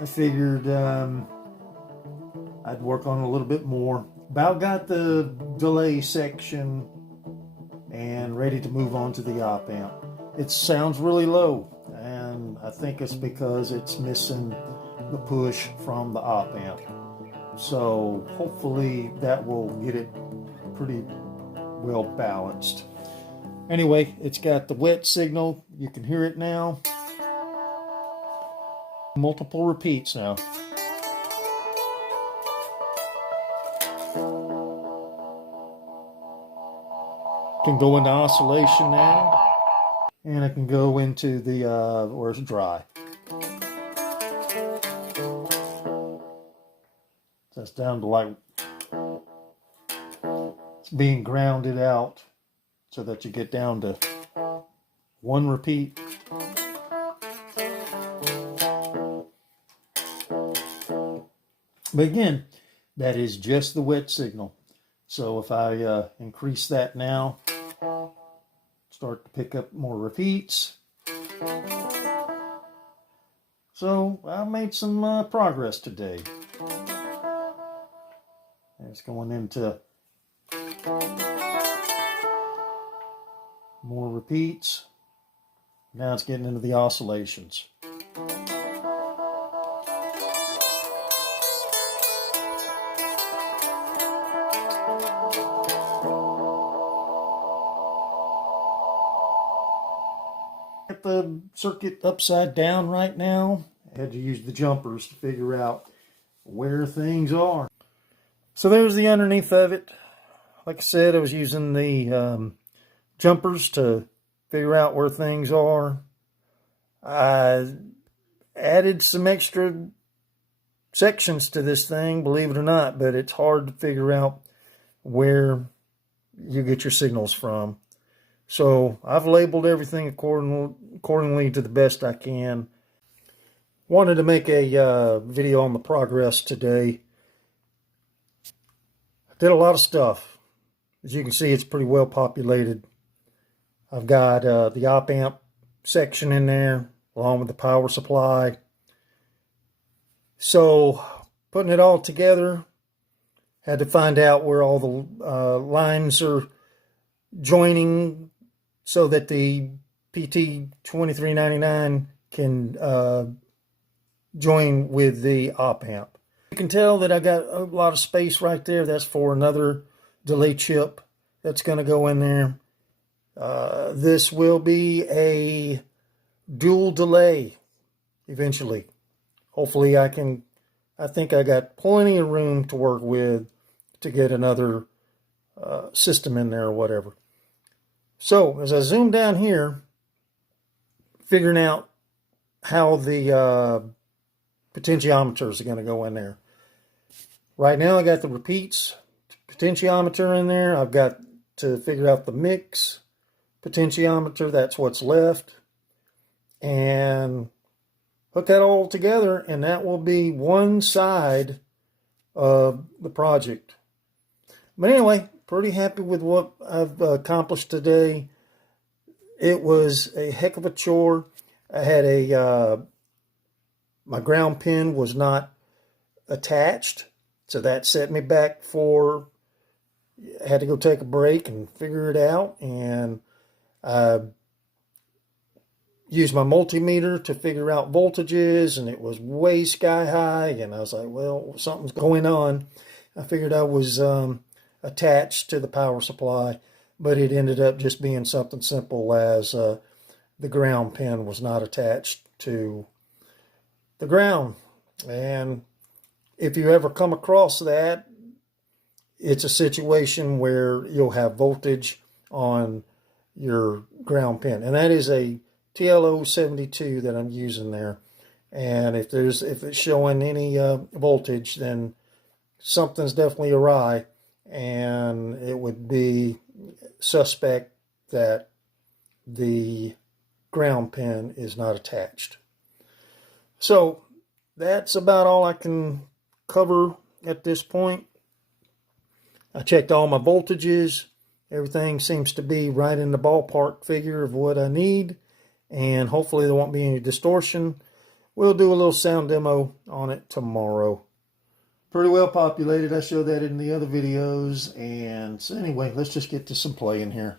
I figured I'd work on it a little bit more. About got the delay section and ready to move on to the op amp. It sounds really low, and I think it's because it's missing the push from the op amp. So hopefully that will get it pretty well balanced. Anyway, it's got the wet signal. You can hear it now. Multiple repeats now. Can go into oscillation now, and I can go into the where it's dry. That's down to like it's being grounded out so that you get down to one repeat. But again, that is just the wet signal. So if I increase that now, start to pick up more repeats. So I made some progress today. It's going into more repeats. Now it's getting into the oscillations. Got the circuit upside down right now. I had to use the jumpers to figure out where things are. So there's the underneath of it. Like I said, I was using the jumpers to figure out where things are. I added some extra sections to this thing, believe it or not, but it's hard to figure out where you get your signals from. So I've labeled everything accordingly to the best I can. Wanted to make a video on the progress today. Did a lot of stuff. As you can see, it's pretty well populated. I've got the op amp section in there, along with the power supply. So, putting it all together, had to find out where all the lines are joining so that the PT2399 can join with the op amp. You can tell that I got a lot of space right there. That's for another delay chip that's going to go in there. This will be a dual delay eventually. Hopefully I think I got plenty of room to work with to get another system in there or whatever. So as I zoom down here, figuring out how the potentiometers are going to go in there. Right now I got the repeats potentiometer in there. I've got to figure out the mix potentiometer. That's what's left. And hook that all together, and that will be one side of the project. But anyway, pretty happy with what I've accomplished today. It was a heck of a chore. I had my ground pin was not attached, so that set me back for, I had to go take a break and figure it out, and I used my multimeter to figure out voltages, and it was way sky high, and I was like, well, something's going on. I figured I was attached to the power supply, but it ended up just being something simple as the ground pin was not attached to the ground. And if you ever come across that, it's a situation where you'll have voltage on your ground pin, and that is a TLO72 that I'm using there. And if it's showing any voltage, then something's definitely awry, and it would be suspect that the ground pin is not attached. So that's about all I can cover at this point. I checked all my voltages. Everything seems to be right in the ballpark figure of what I need, and hopefully there won't be any distortion. we'll do a little sound demo on it tomorrow. Pretty well populated. I showed that in the other videos. And so anyway, let's just get to some playing here.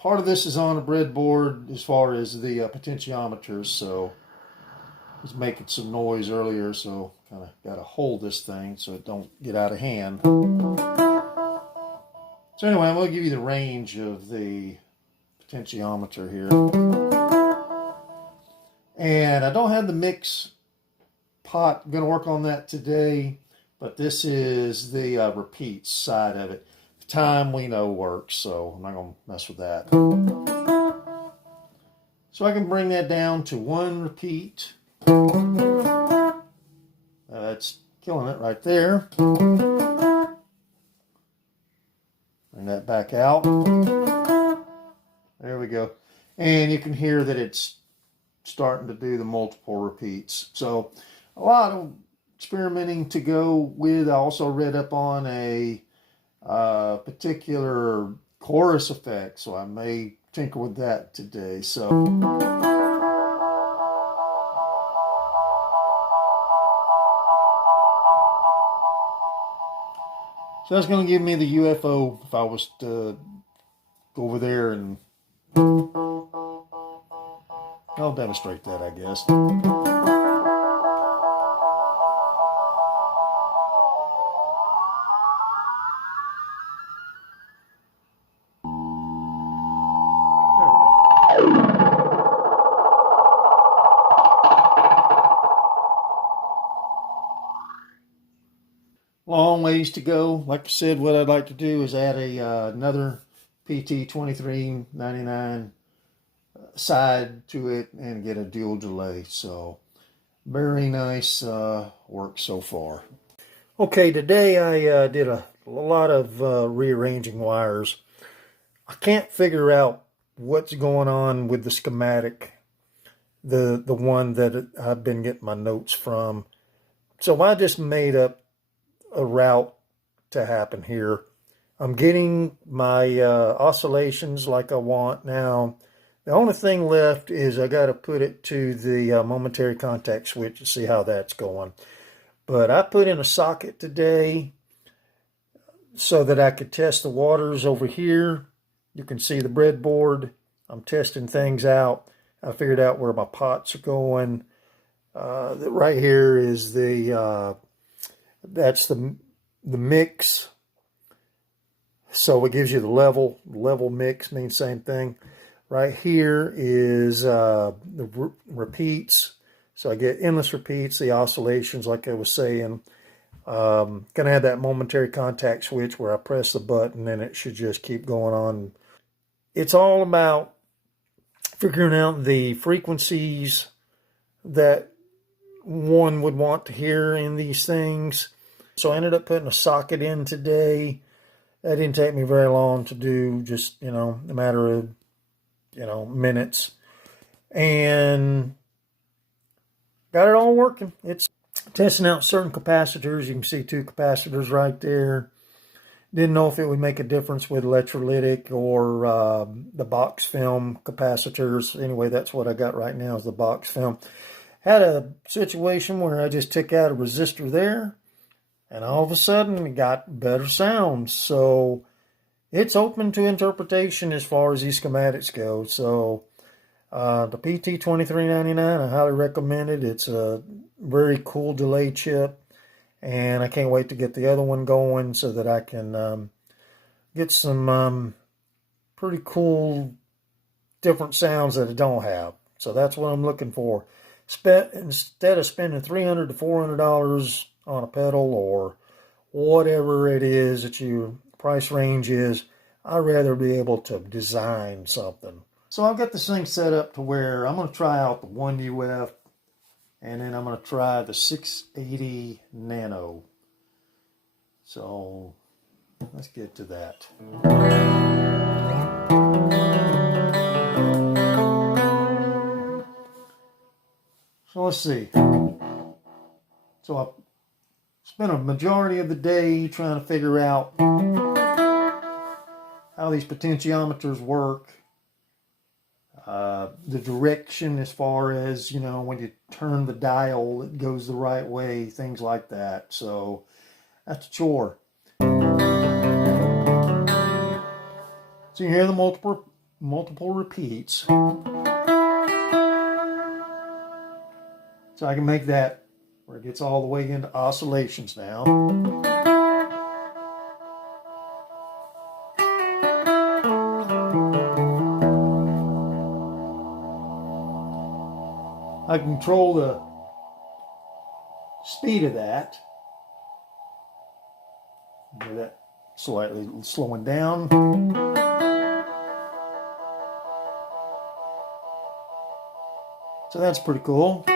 Part of this is on a breadboard as far as the potentiometers, so I was making some noise earlier, so kind of got to hold this thing so it don't get out of hand. So anyway, I'm going to give you the range of the potentiometer here. And I don't have the mix pot. I'm going to work on that today, but this is the repeats side of it. The time we know works, so I'm not going to mess with that. So I can bring that down to 1 repeat. That's killing it right there. Bring that back out. There we go. And you can hear that it's starting to do the multiple repeats. So a lot of experimenting to go with. I also read up on a particular chorus effect, so I may tinker with that today. So that's going to give me the UFO if I was to go over there, and I'll demonstrate that, I guess. Long ways to go. Like I said, what I'd like to do is add another PT 2399 side to it and get a dual delay. So very nice work so far. Okay, today I did a lot of rearranging wires. I can't figure out what's going on with the schematic, the one that I've been getting my notes from. So I just made up a route to happen here. I'm getting my oscillations like I want now. The only thing left is I got to put it to the momentary contact switch to see how that's going. But I put in a socket today so that I could test the waters over here. You can see the breadboard. I'm testing things out. I figured out where my pots are going. Right here is that's the mix. So it gives you the level. Level mix means same thing. Right here is the repeats. So I get endless repeats, the oscillations, like I was saying. Gonna have that momentary contact switch where I press the button and it should just keep going on. It's all about figuring out the frequencies that one would want to hear in these things. So I ended up putting a socket in today. That didn't take me very long to do, just, a matter of, minutes. And got it all working. It's testing out certain capacitors. You can see 2 capacitors right there. Didn't know if it would make a difference with electrolytic or the box film capacitors. Anyway, that's what I got right now is the box film. Had a situation where I just took out a resistor there, and all of a sudden it got better sounds. So it's open to interpretation as far as these schematics go. So the PT 2399, I highly recommend it. It's a very cool delay chip, and I can't wait to get the other one going so that I can get some pretty cool different sounds that I don't have. So that's what I'm looking for. Instead of spending $300 to $400 on a pedal or whatever it is that your price range is, I'd rather be able to design something. So I've got this thing set up to where I'm going to try out the 1UF, and then I'm going to try the 680 Nano. So let's get to that. So let's see. So I spent a majority of the day trying to figure out how these potentiometers work, the direction as far as, you know, when you turn the dial, it goes the right way, things like that. So that's a chore. So you hear the multiple repeats. So I can make that where it gets all the way into oscillations now. I control the speed of that. Hear that slightly slowing down. So that's pretty cool.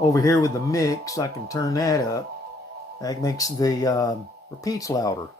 Over here with the mix, I can turn that up. That makes the repeats louder.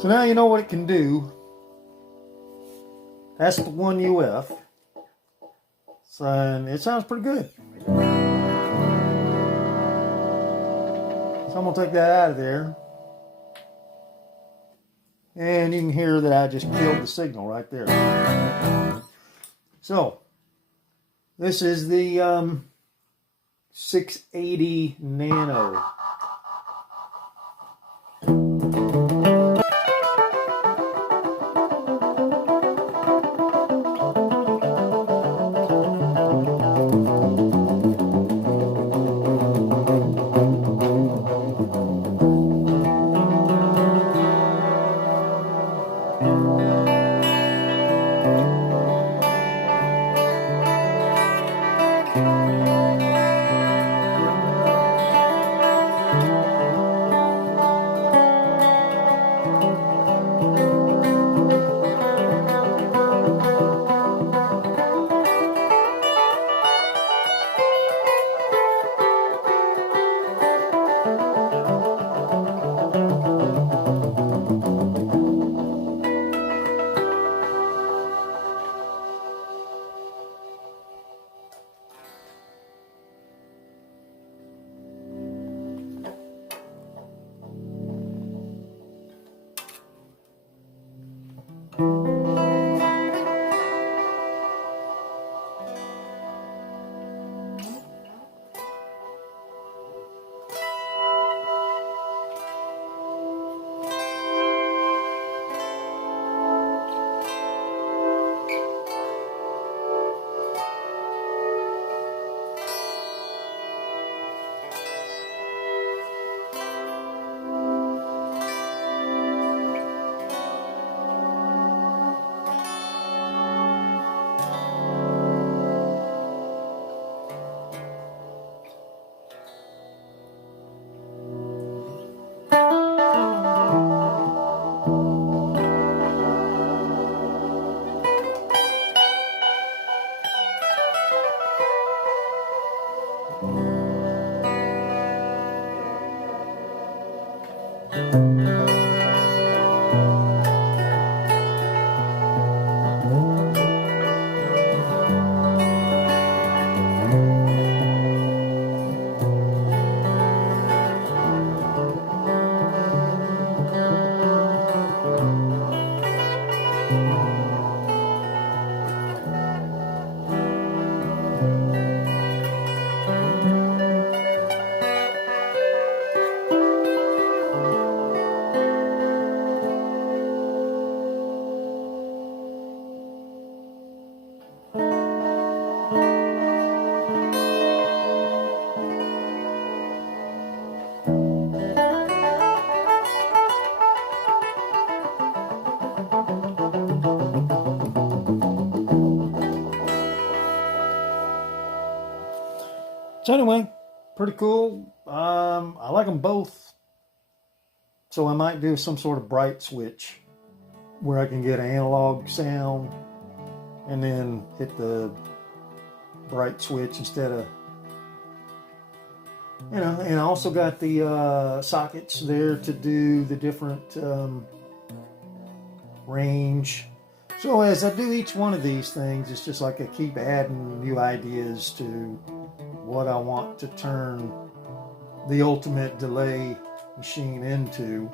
So now you know what it can do. That's the one UF. So it sounds pretty good. So I'm going to take that out of there. And you can hear that I just killed the signal right there. So this is the 680 Nano. So anyway, pretty cool. I like them both. So I might do some sort of bright switch where I can get an analog sound and then hit the bright switch instead of, and I also got the sockets there to do the different range. So as I do each one of these things, it's just like I keep adding new ideas to what I want to turn the ultimate delay machine into.